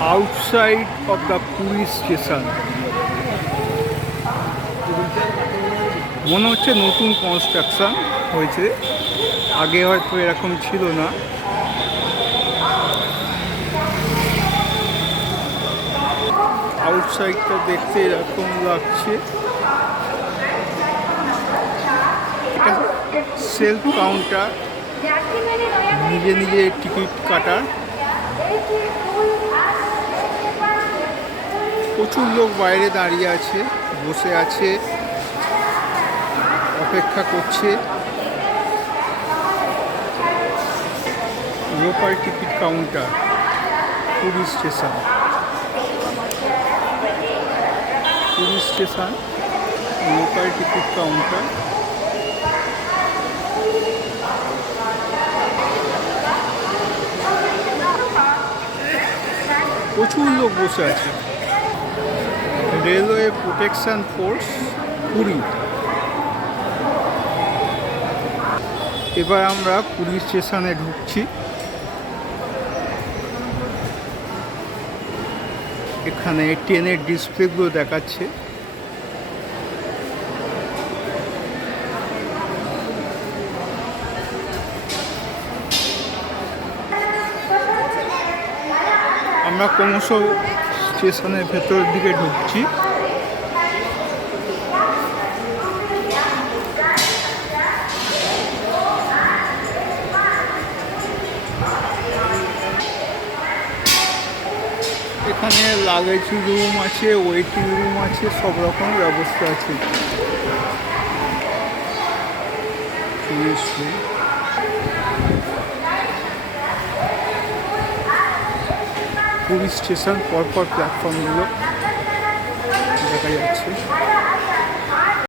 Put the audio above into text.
outside of the Puri station. মনে হচ্ছে নতুন কনস্ট্রাকশন হয়েছে, আগে হয়তো এরকম ছিল না। আউটসাইডটা দেখতে এরকম লাগছে। এটা সেলফ কাউন্টার, নিজে নিজে টিকিট কাটার। প্রচুর লোক বাইরে দাঁড়িয়ে আছে, বসে আছে, অপেক্ষা করছে। Local ticket counter, Puri station. Puri station local ticket counter. প্রচুর লোক বসে আছে। Railway protection force Puri. এবার আমরা পুরী স্টেশনে ঢুকছি। এখানে ট্রেনের ডিসপ্লেগুলো দেখাচ্ছে। আমরা ক্রমশ স্টেশনের ভেতরের দিকে ঢুকছি। এখানে লাগেজ রুম আছে, ওয়েটিং রুম আছে, সব রকম ব্যবস্থা আছে। পুরী স্টেশন পরপর প্ল্যাটফর্মগুলো দেখা যাচ্ছে।